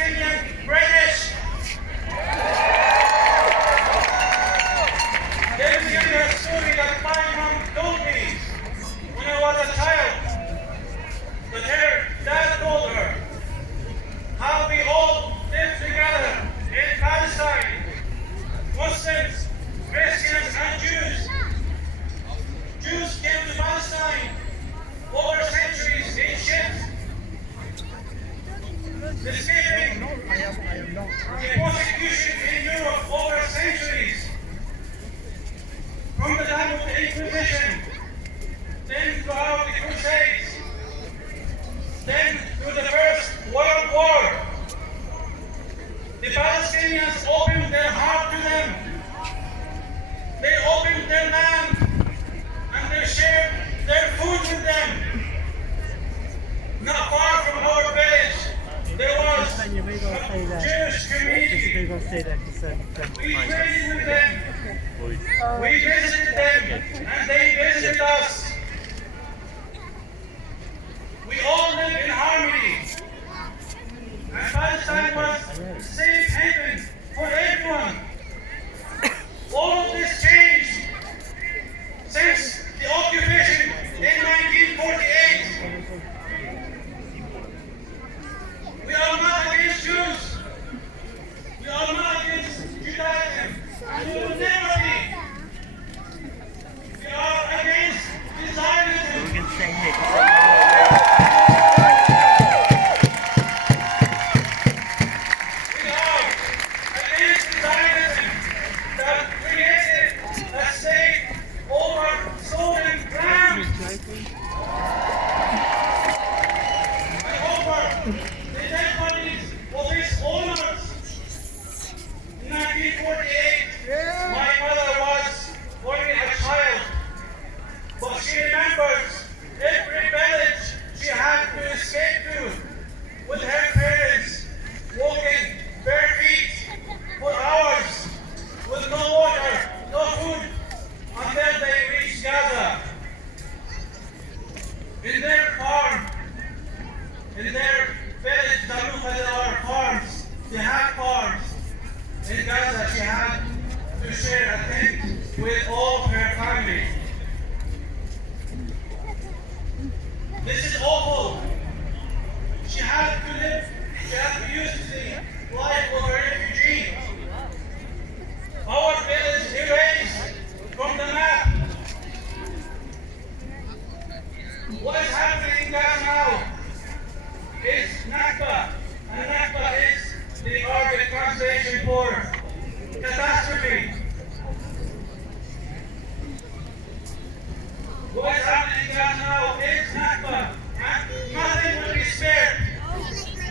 Palestinian British. Let me give you a story that my mom told me when I was a child. That her dad told her how we all live together in Palestine. Muslims, Christians, and Jews. Jews came to Palestine over centuries in ships, escaping the persecution in Europe over centuries. From the time of the Inquisition, then throughout the Crusades, then through the First World War, the Palestinians opened their heart to them. They opened their land and they shared their food with them. Not far from our village, there was a Jewish community. We prayed with them. We visited them and they visited us. We all live in harmony. And Palestine was a safe haven for everyone. All of this changed since the occupation in 1948. We are not against Jews. We are not against Judaism. And we will never be. We are against Zionism. We are against Zionism that created a state over stolen ground. And over the dead bodies of its owners. In 1948, my mother was only a child, but she remembers every village she had to escape to with her parents, walking bare feet for hours with no water, no food, until they reached Gaza. In their farm, in their village, there are farms. They had farms. In Gaza, she had to share a tent with all her family. This is awful. She had to use the life of a refugee. Our village erased from the map. What is happening in Gaza now is Nakba, and Nakba is the Arabic translation for catastrophe. What is happening in Gaza now is Nakba, and nothing will be spared.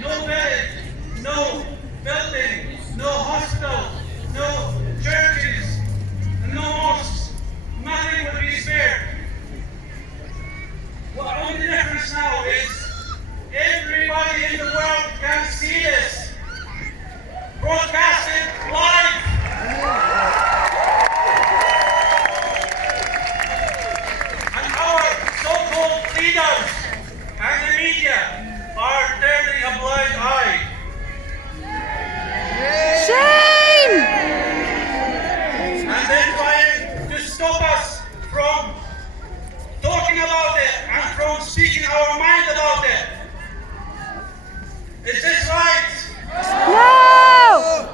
No village, no building, no hospital, no churches, no mosques. Nothing will be spared. What only difference now is everybody in the world can see this. Broadcasted live. And our so-called leaders and the media are turning a blind eye. Shame! And they're trying to stop us from talking about it and from speaking our mind about it. Is this right? No!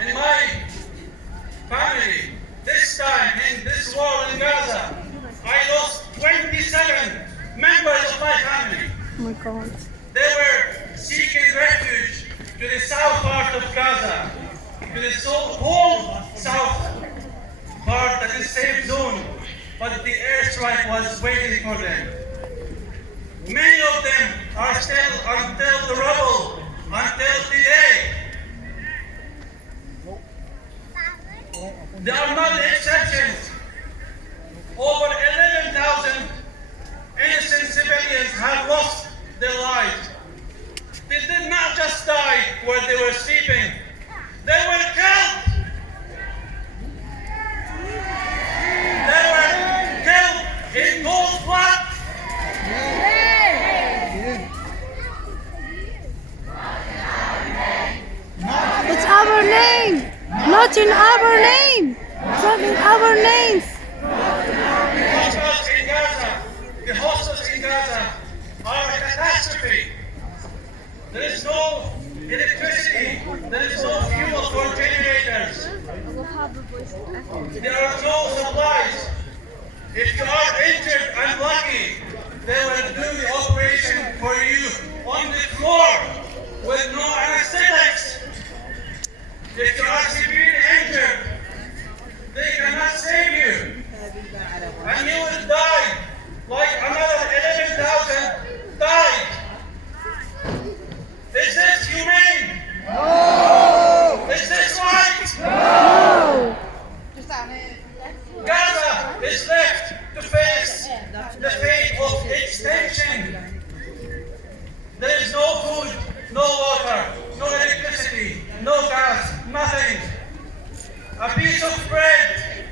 In my family, this time in this war in Gaza, I lost 27 members of my family. Oh my God. They were seeking refuge to the south part of Gaza, to the whole south part that is safe zone, but the airstrike was waiting for them. Many of them are still until the rubble, until today. They are not the exceptions. Over 11,000 innocent civilians have lost their lives. They did not just die where they were sleeping. They were killed. They were killed in cold blood. and you will die like another 11,000 died. Is this humane? No! Is this right? No! Gaza is left to face the fate of extinction. There is no food, no water, no electricity, no gas, nothing. A piece of bread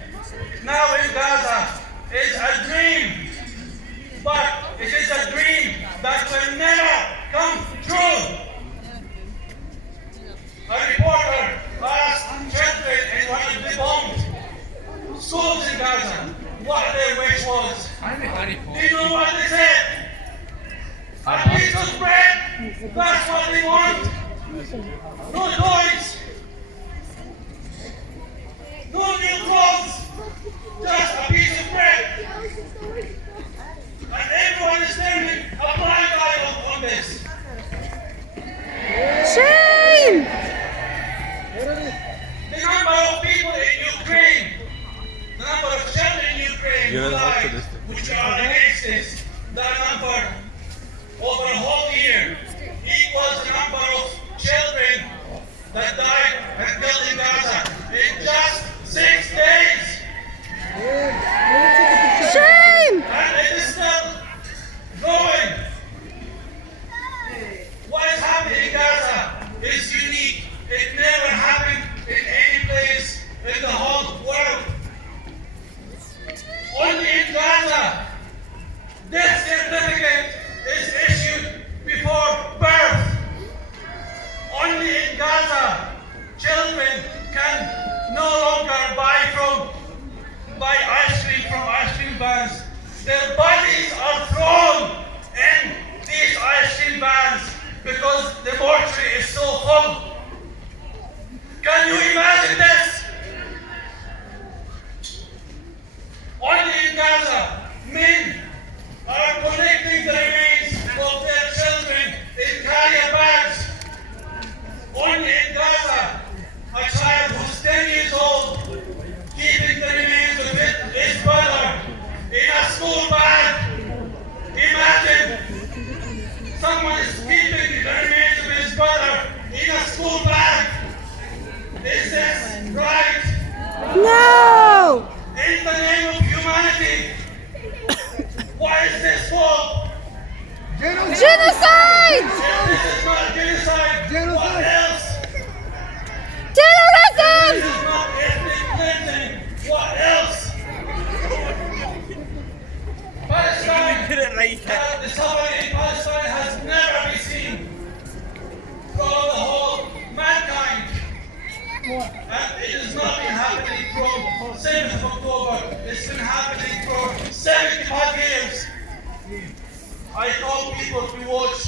now in Gaza is a dream, but it is a dream that will never come true. A reporter asked children in one of the bombed schools in Gaza what their wish was. Do you know what they said? A piece of bread, that's what they want. No toys, no new clothes, just a piece of bread. And everyone is turning a blind eye on this. Shame! The number of people in Ukraine, the number of children in Ukraine who died, which are against this, that number over a whole year equals the number of children that died and killed in Gaza in just 6 days. Shame! And it is still growing. What is happening in Gaza is unique. It never happened in any place in the whole world. Only in Gaza, death certificate is issued before birth. Only in Gaza, children can no longer buy ice cream from ice cream vans. Their bodies are thrown in these ice cream vans because the mortuary is so full. Can you imagine this? Only in Gaza, men are collecting the remains of their children in carrier bags. Only in Gaza, a child who's 10 years old, keeping the remains of his brother in a school bag. Imagine someone is keeping the remains of his brother in a school bag. Is this right? No! In the name of humanity, what is this for? Genocide! If this is not genocide, what else? Terrorism! This is not ethnic cleansing, what else? Palestine, the suffering in Palestine has never been seen throughout the whole mankind. And it has not been happening from 7th of October. It's been happening for 75 years. I told people to watch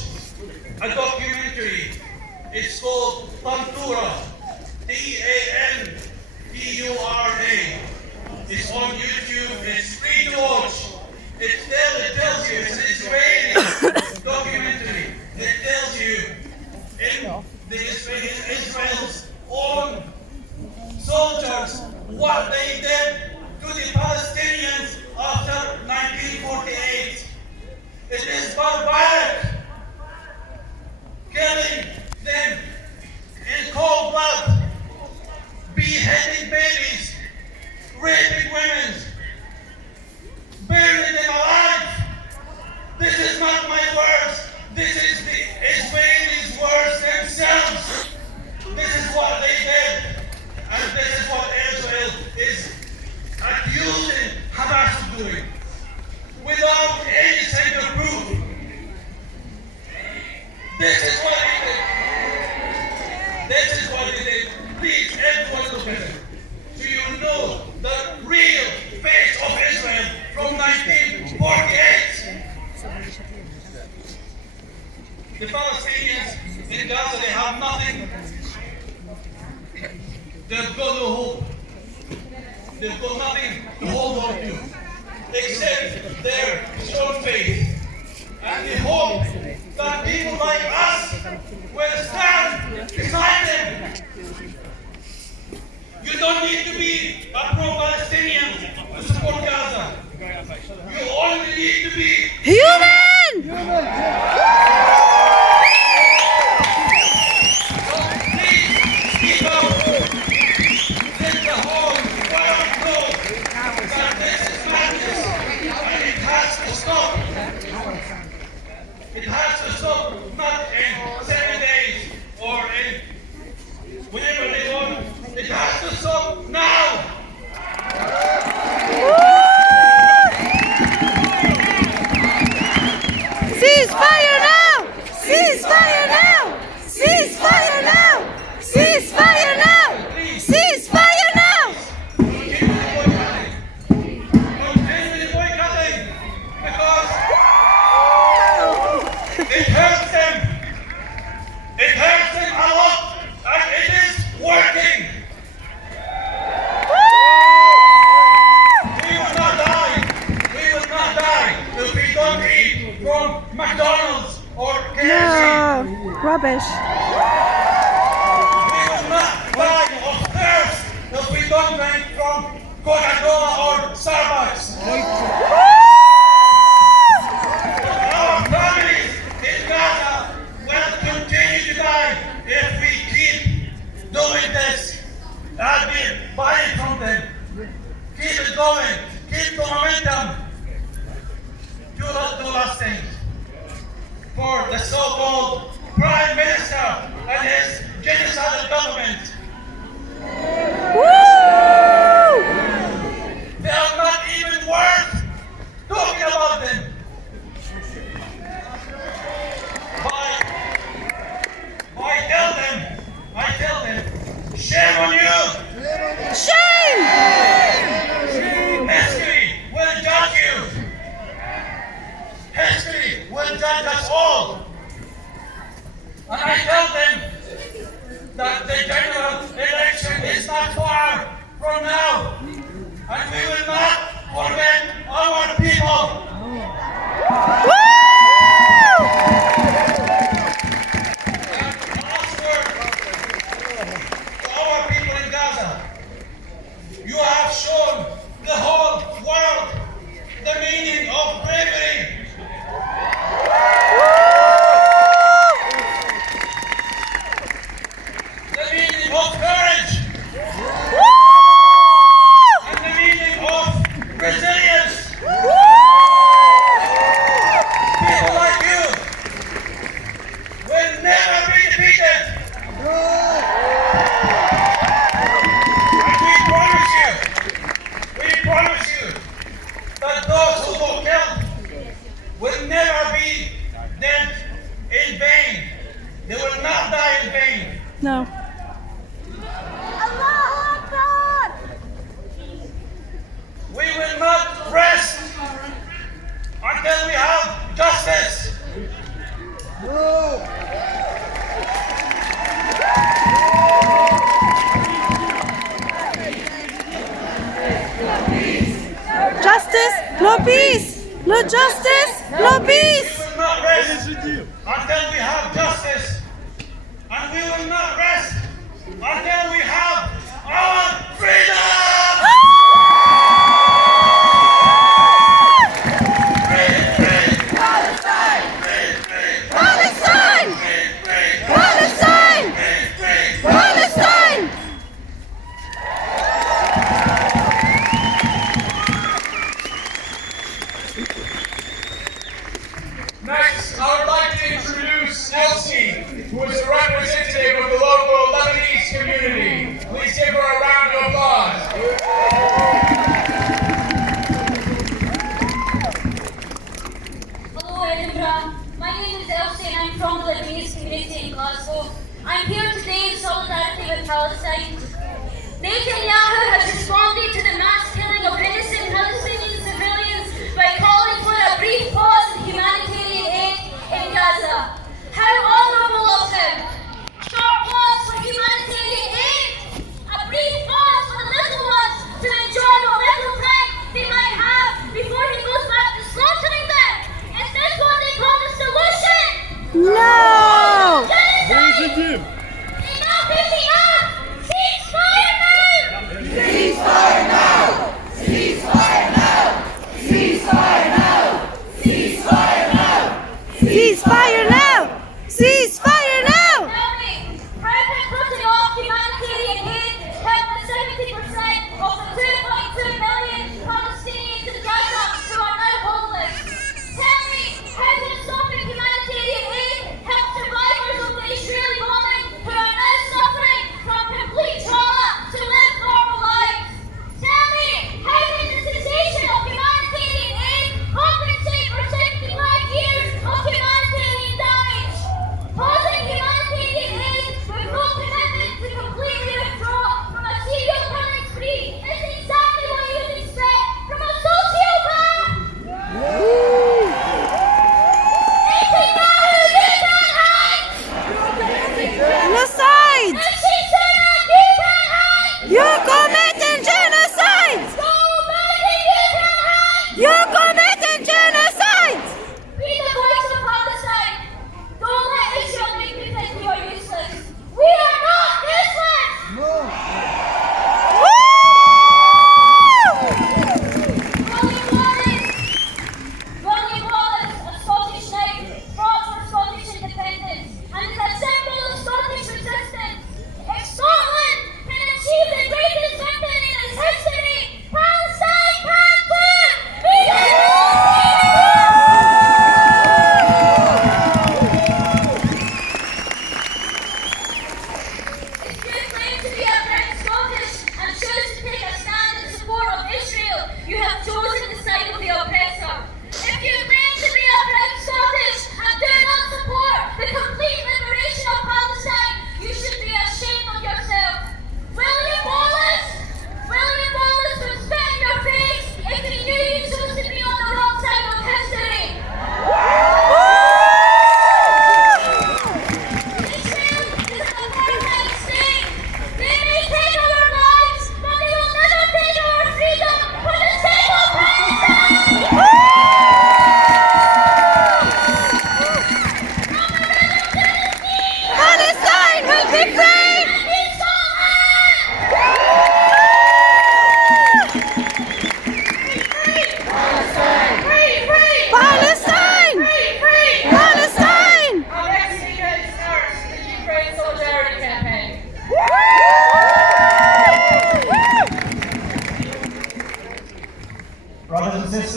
a documentary. It's called Tantura, Tantura. It's on YouTube. It's free to watch. It tells you, it's an Israeli documentary. It tells you in the Israel's own soldiers what they did to the Palestinians after 1948. It is barbaric, killing them in cold blood, beheading babies, raping women, burying them alive. This is not my words. This is the Israelis' words themselves. This is what they did, and this is what Israel is accusing Hamas of doing, without any single proof. This is what they did. This is what they did. Please, everyone look at it. So you know the real face of Israel from 1948. The Palestinians in Gaza, they have nothing. They've got no hope. They've got nothing to hold on to except their strong faith and the hope that people like us will stand beside them. You don't need to be a pro-Palestinian to support Gaza. It has to stop, not in 7 days or in whenever they want. It has to stop now. Ceasefire now! Ceasefire now! Ceasefire now! Ceasefire now! Ceasefire now! Continue the boycotting because it hurts them. It hurts them a lot, and it is working. We will not die. We will not die if we don't eat from McDonald's or KFC. No! Rubbish. We will not die of thirst if we don't drink from Coca-Cola or Starbucks. Our families in Gaza will continue to die if we keep doing this and be buying from them. Keep it going. Keep the momentum. Do last things for the so-called Prime Minister and his genocidal government. Woo! They are not even worth talking about them. I tell them, shame on you. Shame! History will judge you. History will judge us all. And I tell them that the general election is not far from now. And we will not forget our people. Woo! Last word to our people in Gaza. You have shown the whole world the meaning of bravery. The meaning of courage. And the meaning of resilience. People like you will never be defeated. And we promise you that those who were killed will never be dead in vain. They will not die in vain. No. We will not rest until we have justice. Justice, no peace! No justice, no peace! We will not rest until we have justice. And we will not rest until we have our freedom! Palestine! Palestine! Palestine! Next, I would like to introduce Elsie, who is a representative of the local Lebanese community. Please give her a round of applause. Hello Edinburgh, my name is Elsie and I'm from the Lebanese community in Glasgow. I'm here today in solidarity with Palestine. Netanyahu has responded to the mass killing of innocent Palestinian civilians by calling for a brief pause in humanitarian aid in Gaza. How honourable of him! A short pause for humanitarian aid! A brief pause for the little ones to enjoy what little time they might have before he goes back to slaughtering them! Is this what they call the solution? No! Genocide! Enough is enough! Ceasefire now! Ceasefire now!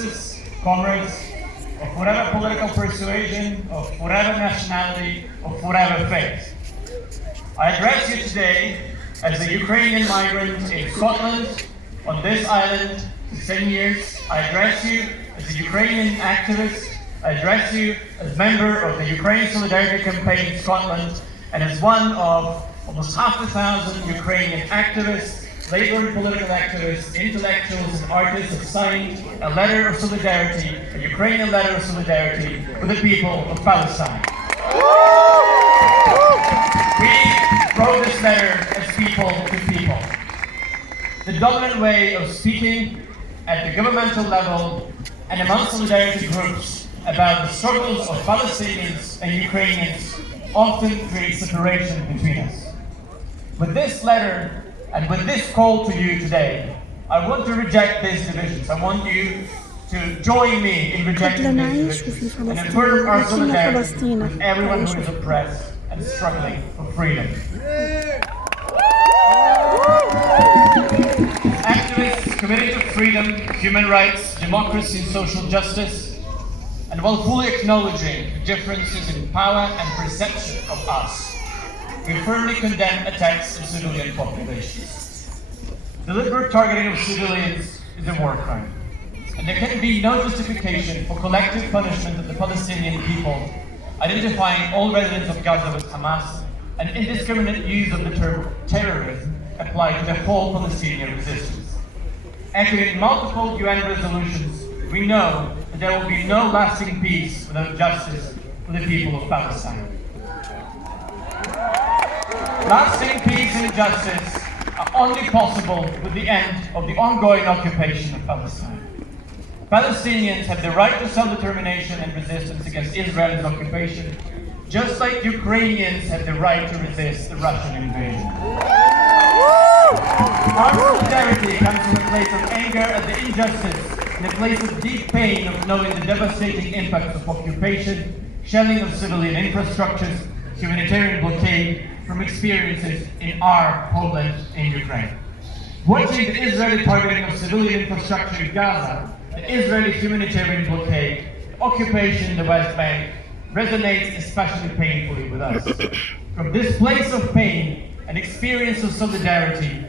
brothers, comrades, of whatever political persuasion, of whatever nationality, of whatever faith. I address you today as a Ukrainian migrant in Scotland, on this island, for 10 years. I address you as a Ukrainian activist. I address you as member of the Ukraine Solidarity Campaign in Scotland, and as one of almost 500,000 Ukrainian activists, labor and political activists, intellectuals and artists have signed a letter of solidarity, a Ukrainian letter of solidarity with the people of Palestine. We wrote this letter as people to people. The dominant way of speaking at the governmental level and among solidarity groups about the struggles of Palestinians and Ukrainians often creates separation between us. With this letter and with this call to you today, I want to reject these divisions. I want you to join me in rejecting these divisions and affirm our solidarity with everyone who is oppressed and struggling for freedom. Activists committed to freedom, human rights, democracy, and social justice, and while fully acknowledging the differences in power and perception of us, we firmly condemn attacks on civilian populations. Deliberate targeting of civilians is a war crime, and there can be no justification for collective punishment of the Palestinian people, identifying all residents of Gaza with Hamas, and indiscriminate use of the term terrorism applied to the whole Palestinian resistance. Echoing multiple UN resolutions, we know that there will be no lasting peace without justice for the people of Palestine. Lasting peace and justice are only possible with the end of the ongoing occupation of Palestine. Palestinians have the right to self-determination and resistance against Israel's occupation, just like Ukrainians have the right to resist the Russian invasion. Our solidarity comes from a place of anger at the injustice and a place of deep pain of knowing the devastating impacts of occupation, shelling of civilian infrastructures, humanitarian blockade from experiences in our homeland in Ukraine. Watching the Israeli targeting of civilian infrastructure in Gaza, the Israeli humanitarian blockade, the occupation in the West Bank resonates especially painfully with us. From this place of pain and experience of solidarity,